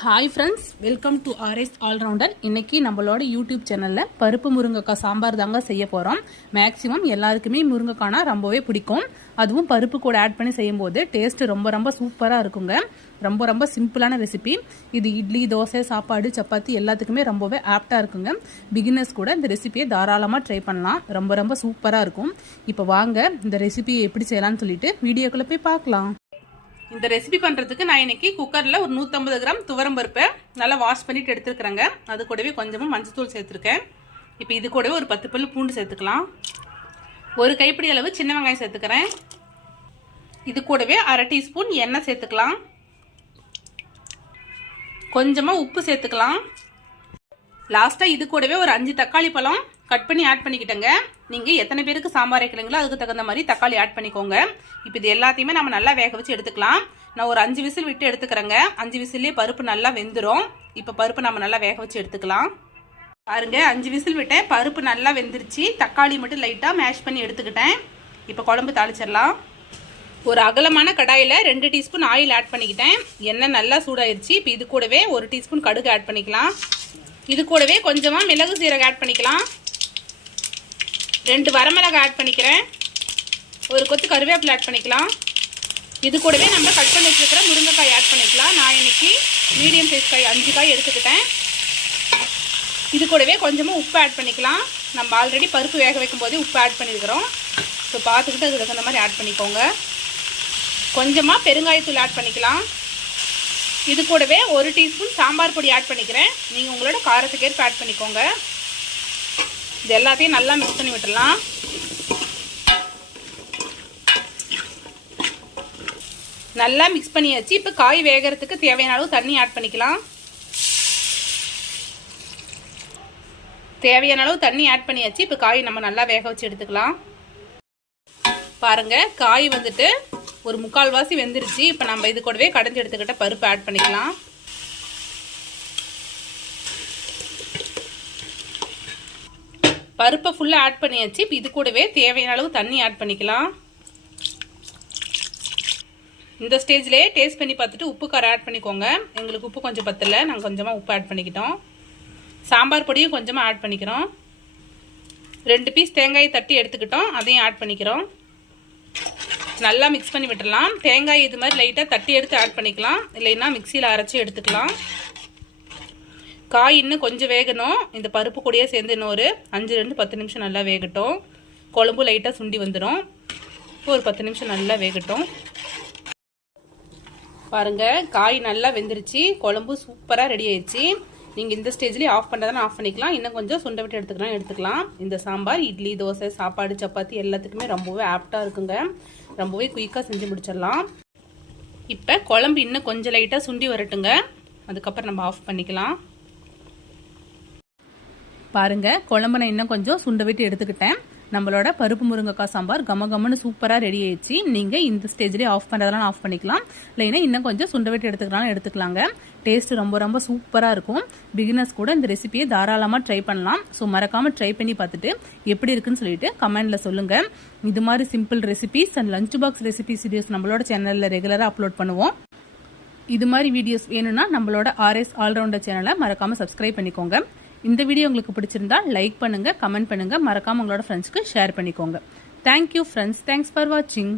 Hi friends welcome to RS allrounder இன்னைக்கு நம்மளோட YouTube சேனலில் பருப்பு முருங்கைக்காய் சாம்பார் தாங்க செய்ய போகிறோம் மேக்ஸிமம் எல்லாருக்குமே முருங்கைக்காய்னா ரொம்பவே பிடிக்கும். அதுவும் பருப்பு கூட ஆட் பண்ணி செய்யும்போது டேஸ்ட்டு ரொம்ப ரொம்ப சூப்பராக இருக்குங்க. ரொம்ப ரொம்ப சிம்பிளான ரெசிபி இது இட்லி தோசை சாப்பாடு சப்பாத்தி எல்லாத்துக்குமே ரொம்பவே ஆப்டாக இருக்குங்க. பிகினர்ஸ் கூட இந்த ரெசிபியை தாராளமாக ட்ரை பண்ணலாம். ரொம்ப ரொம்ப சூப்பராக இருக்கும். இப்போ வாங்க இந்த ரெசிபியை எப்படி செய்யலாம்னு சொல்லிட்டு வீடியோக்குள்ளே போய் பார்க்கலாம். இந்த ரெசிபி பண்ணுறதுக்கு நான் இன்னைக்கு குக்கரில் ஒரு நூற்றம்பது கிராம் துவரம் பருப்பை நல்லா வாஷ் பண்ணிட்டு எடுத்துருக்குறேங்க. அது கூடவே கொஞ்சமாக மஞ்சத்தூள் சேர்த்துருக்கேன். இப்போ இது கூடவே ஒரு பத்து பல் பூண்டு சேர்த்துக்கலாம். ஒரு கைப்பிடி அளவு சின்ன வெங்காயம் சேர்த்துக்கிறேன். இது கூடவே அரை டீஸ்பூன் எண்ணெய் சேர்த்துக்கலாம். கொஞ்சமாக உப்பு சேர்த்துக்கலாம். லாஸ்ட்டாக இது கூடவே ஒரு அஞ்சு தக்காளி பழம் கட் பண்ணி ஆட் பண்ணிக்கிட்டேங்க. நீங்கள் எத்தனை பேருக்கு சாம்பார் வைக்கிறீங்களோ அதுக்கு தகுந்த மாதிரி தக்காளி ஆட் பண்ணிக்கோங்க. இப்போ இது எல்லாத்தையுமே நம்ம நல்லா வேக வச்சு எடுத்துக்கலாம். நான் ஒரு அஞ்சு விசில் விட்டு எடுத்துக்கிறேங்க. அஞ்சு விசிலே பருப்பு நல்லா வெந்துடும் இப்போ பருப்பு நம்ம நல்லா வேக வச்சு எடுத்துக்கலாம். பாருங்க அஞ்சு விசில் விட்டேன். பருப்பு நல்லா வெந்துருச்சு. தக்காளி மட்டும் லைட்டாக மேஷ் பண்ணி எடுத்துக்கிட்டேன். இப்போ குழம்பு தாளிச்சிடலாம். ஒரு அகலமான கடாயில் ரெண்டு டீஸ்பூன் ஆயில் ஆட் பண்ணிக்கிட்டேன். எண்ணெய் நல்லா சூடாயிருச்சு. இப்போ இது கூடவே ஒரு டீஸ்பூன் கடுகு ஆட் பண்ணிக்கலாம். இது கூடவே கொஞ்சமாக மிளகு சீரகம் ஆட் பண்ணிக்கலாம். ரெண்டு வரமிளகா ஆட் பண்ணிக்கிறேன். ஒரு கொத்து கருவேப்பிலை ஆட் பண்ணிக்கலாம். இது கூடவே நம்ம கட் பண்ணி வச்சுருக்கிற முருங்கைக்காய் ஆட் பண்ணிக்கலாம். நான் இன்னைக்கு மீடியம் சைஸ் காய் அஞ்சு காய் எடுத்துக்கிட்டேன். இது கூடவே கொஞ்சமாக உப்பு ஆட் பண்ணிக்கலாம். நம்ம ஆல்ரெடி பருப்பு வேக வைக்கும் போதே உப்பு ஆட் பண்ணியிருக்கிறோம் ஸோ பார்த்துக்கிட்டு அதுக்கு தகுந்த மாதிரி ஆட் பண்ணிக்கோங்க. கொஞ்சமாக பெருங்காயத்தூள் ஆட் பண்ணிக்கலாம். இது கூடவே ஒரு டீஸ்பூன் சாம்பார் பொடி ஆட் பண்ணிக்கிறேன். நீங்கள் உங்களோட காரத்துக்கேற்ப ஆட் பண்ணிக்கோங்க. இது எல்லாத்தையும் நல்லா மிக்ஸ் பண்ணி விட்டுடலாம். நல்லா மிக்ஸ் பண்ணியாச்சு. இப்போ காய் வேகிறதுக்கு தேவையான அளவு தண்ணி ஆட் பண்ணிக்கலாம். தேவையான அளவு தண்ணி ஆட் பண்ணியாச்சு. இப்போ காய் நம்ம நல்லா வேக வச்சு எடுத்துக்கலாம். பாருங்க காய் வந்துட்டு ஒரு முக்கால்வாசி வெந்துருச்சு. இப்போ நம்ம இது கூடவே கடைஞ்சி எடுத்துக்கிட்ட பருப்பு ஆட் பண்ணிக்கலாம். பருப்பை ஃபுல்லாக ஆட் பண்ணியாச்சு. இப்போ இது கூடவே தேவையான அளவு தண்ணி ஆட் பண்ணிக்கலாம். இந்த ஸ்டேஜ்லேயே டேஸ்ட் பண்ணி பார்த்துட்டு உப்பு காரம் ஆட் பண்ணிக்கோங்க. எங்களுக்கு உப்பு கொஞ்சம் பத்தலை. நாங்கள் கொஞ்சமாக உப்பு ஆட் பண்ணிக்கிட்டோம். சாம்பார் பொடியும் கொஞ்சமாக ஆட் பண்ணிக்கிறோம். ரெண்டு பீஸ் தேங்காயை தட்டி எடுத்துக்கிட்டோம். அதையும் ஆட் பண்ணிக்கிறோம். நல்லா மிக்ஸ் பண்ணி விட்டுடலாம். தேங்காய் இது மாதிரி லைட்டாக தட்டி எடுத்து ஆட் பண்ணிக்கலாம். இல்லைன்னா மிக்சியில் அரைச்சி எடுத்துக்கலாம். காய் இன்னும் கொஞ்சம் வேகணும். இந்த பருப்பு கூடயே சேர்ந்து இன்னொரு அஞ்சுலேருந்து பத்து நிமிஷம் நல்லா வேகட்டும். குழம்பு லைட்டாக சுண்டி வந்துடும் ஒரு பத்து நிமிஷம் நல்லா வேகட்டும். பாருங்கள் காய் நல்லா வெந்துருச்சு. குழம்பு சூப்பராக ரெடி ஆயிடுச்சு. நீங்கள் இந்த ஸ்டேஜ்லேயே ஆஃப் பண்ணாதான் ஆஃப் பண்ணிக்கலாம். இன்னும் கொஞ்சம் சுண்டை விட்டு எடுத்துக்கலாம் எடுத்துக்கலாம். இந்த சாம்பார் இட்லி தோசை சாப்பாடு சப்பாத்தி எல்லாத்துக்குமே ரொம்பவே ஆப்டாக இருக்குங்க. ரொம்பவே குயிக்காக செஞ்சு முடிச்சிடலாம். இப்போ குழம்பு இன்னும் கொஞ்சம் லைட்டாக சுண்டி வரட்டுங்க. அதுக்கப்புறம் நம்ம ஆஃப் பண்ணிக்கலாம். பாருங்க குழம்பு நான் இன்னும் கொஞ்சம் சுண்ட விட்டு எடுத்துக்கிட்டேன். நம்மளோட பருப்பு முருங்கைக்காய் சாம்பார் கம கமன்னு சூப்பராக ரெடி ஆயிடுச்சு. நீங்கள் இந்த ஸ்டேஜ்லேயே ஆஃப் பண்ணுறதெல்லாம் ஆஃப் பண்ணிக்கலாம். இல்லைன்னா இன்னும் கொஞ்சம் சுண்ட விட்டு எடுத்துக்கலாம் எடுத்துக்கலாங்க. டேஸ்ட் ரொம்ப ரொம்ப சூப்பராக இருக்கும். பிகினர்ஸ் கூட இந்த ரெசிபியை தாராளமாக ட்ரை பண்ணலாம். ஸோ மறக்காமல் ட்ரை பண்ணி பார்த்துட்டு எப்படி இருக்குன்னு சொல்லிட்டு கமெண்டில் சொல்லுங்கள் இது மாதிரி simple recipes and lunch box recipes videos நம்மளோட சேனலில் ரெகுலராக அப்லோட் பண்ணுவோம். இது மாதிரி வீடியோஸ் வேணும்னா நம்மளோட ஆர்எஸ் ஆல்ரவுண்டர் சேனலை மறக்காமல் சப்ஸ்கிரைப் பண்ணிக்கோங்க. இந்த வீடியோ உங்களுக்கு பிடிச்சிருந்தா லைக் பண்ணுங்க கமெண்ட் பண்ணுங்க. மறக்காம உங்களோட ஃப்ரெண்ட்ஸ்க்கு ஷேர் பண்ணிக்கோங்க. தேங்க்யூ ஃப்ரெண்ட்ஸ் தேங்க்ஸ் ஃபார் வாட்சிங்